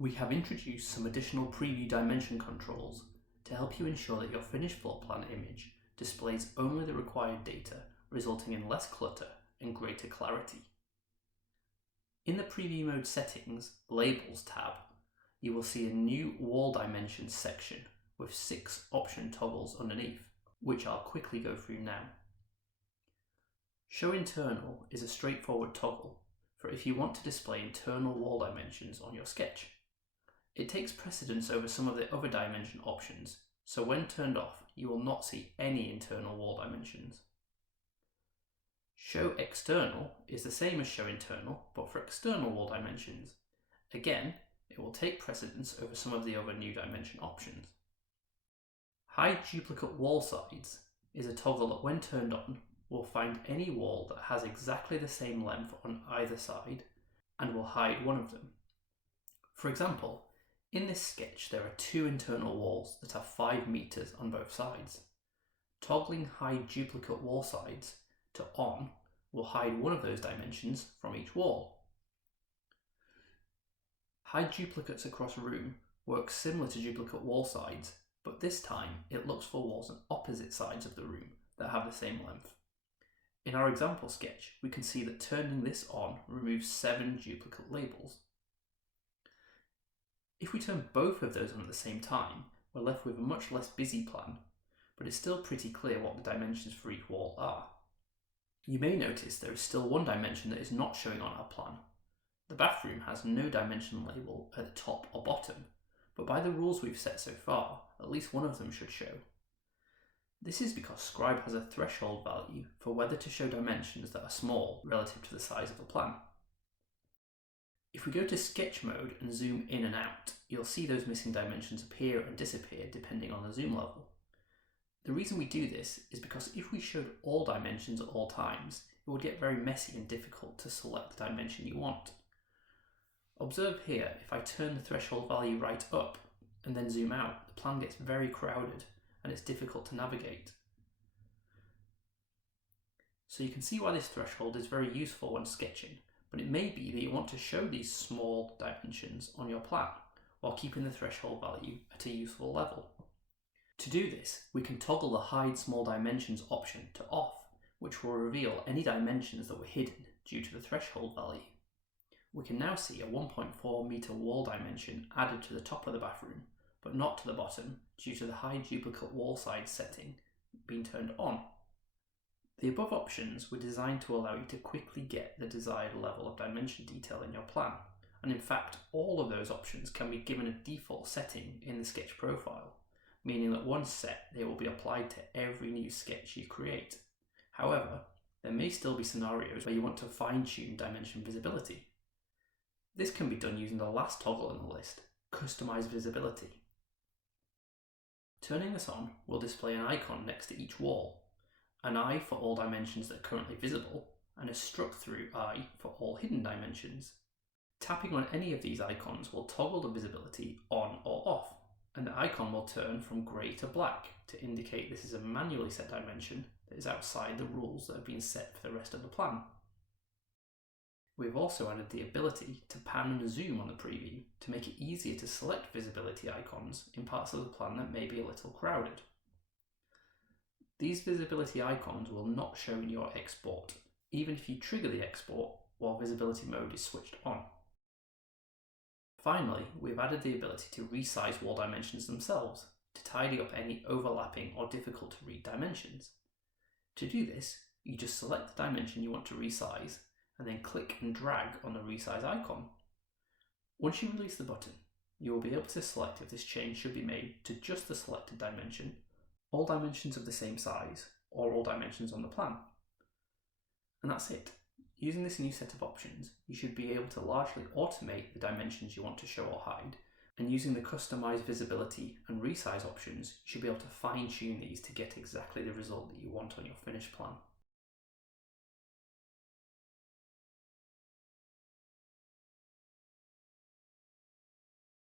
We have introduced some additional preview dimension controls to help you ensure that your finished floor plan image displays only the required data, resulting in less clutter and greater clarity. In the preview mode settings Labels tab, you will see a new wall dimensions section with 6 option toggles underneath, which I'll quickly go through now. Show Internal is a straightforward toggle for if you want to display internal wall dimensions on your sketch. It takes precedence over some of the other dimension options, so when turned off, you will not see any internal wall dimensions. Show External is the same as Show Internal, but for external wall dimensions. Again, it will take precedence over some of the other new dimension options. Hide Duplicate Wall Sides is a toggle that when turned on, will find any wall that has exactly the same length on either side and will hide one of them. For example, in this sketch there are 2 internal walls that have 5 meters on both sides. Toggling Hide Duplicate Wall Sides to On will hide one of those dimensions from each wall. Hide Duplicates Across Room works similar to Duplicate Wall Sides, but this time it looks for walls on opposite sides of the room that have the same length. In our example sketch, we can see that turning this on removes 7 duplicate labels. If we turn both of those on at the same time, we're left with a much less busy plan, but it's still pretty clear what the dimensions for each wall are. You may notice there is still one dimension that is not showing on our plan. The bathroom has no dimension label at the top or bottom, but by the rules we've set so far, at least one of them should show. This is because Scribe has a threshold value for whether to show dimensions that are small relative to the size of the plan. If we go to sketch mode and zoom in and out, you'll see those missing dimensions appear and disappear depending on the zoom level. The reason we do this is because if we showed all dimensions at all times, it would get very messy and difficult to select the dimension you want. Observe here, if I turn the threshold value right up and then zoom out, the plan gets very crowded and it's difficult to navigate. So you can see why this threshold is very useful when sketching, but it may be that you want to show these small dimensions on your plan while keeping the threshold value at a useful level. To do this, we can toggle the Hide Small Dimensions option to off, which will reveal any dimensions that were hidden due to the threshold value. We can now see a 1.4 meter wall dimension added to the top of the bathroom, but not to the bottom due to the Hide Duplicate Wall Side setting being turned on. The above options were designed to allow you to quickly get the desired level of dimension detail in your plan, and in fact all of those options can be given a default setting in the sketch profile, meaning that once set they will be applied to every new sketch you create. However, there may still be scenarios where you want to fine-tune dimension visibility. This can be done using the last toggle in the list, Customize Visibility. Turning this on will display an icon next to each wall, an eye for all dimensions that are currently visible, and a struck through eye for all hidden dimensions. Tapping on any of these icons will toggle the visibility on or off, and the icon will turn from grey to black to indicate this is a manually set dimension that is outside the rules that have been set for the rest of the plan. We've also added the ability to pan and zoom on the preview to make it easier to select visibility icons in parts of the plan that may be a little crowded. These visibility icons will not show in your export, even if you trigger the export while visibility mode is switched on. Finally, we've added the ability to resize wall dimensions themselves to tidy up any overlapping or difficult to read dimensions. To do this, you just select the dimension you want to resize and then click and drag on the resize icon. Once you release the button, you will be able to select if this change should be made to just the selected dimension, all dimensions of the same size, or all dimensions on the plan. And that's it. Using this new set of options, you should be able to largely automate the dimensions you want to show or hide, and using the Customize Visibility and Resize options, you should be able to fine-tune these to get exactly the result that you want on your finished plan.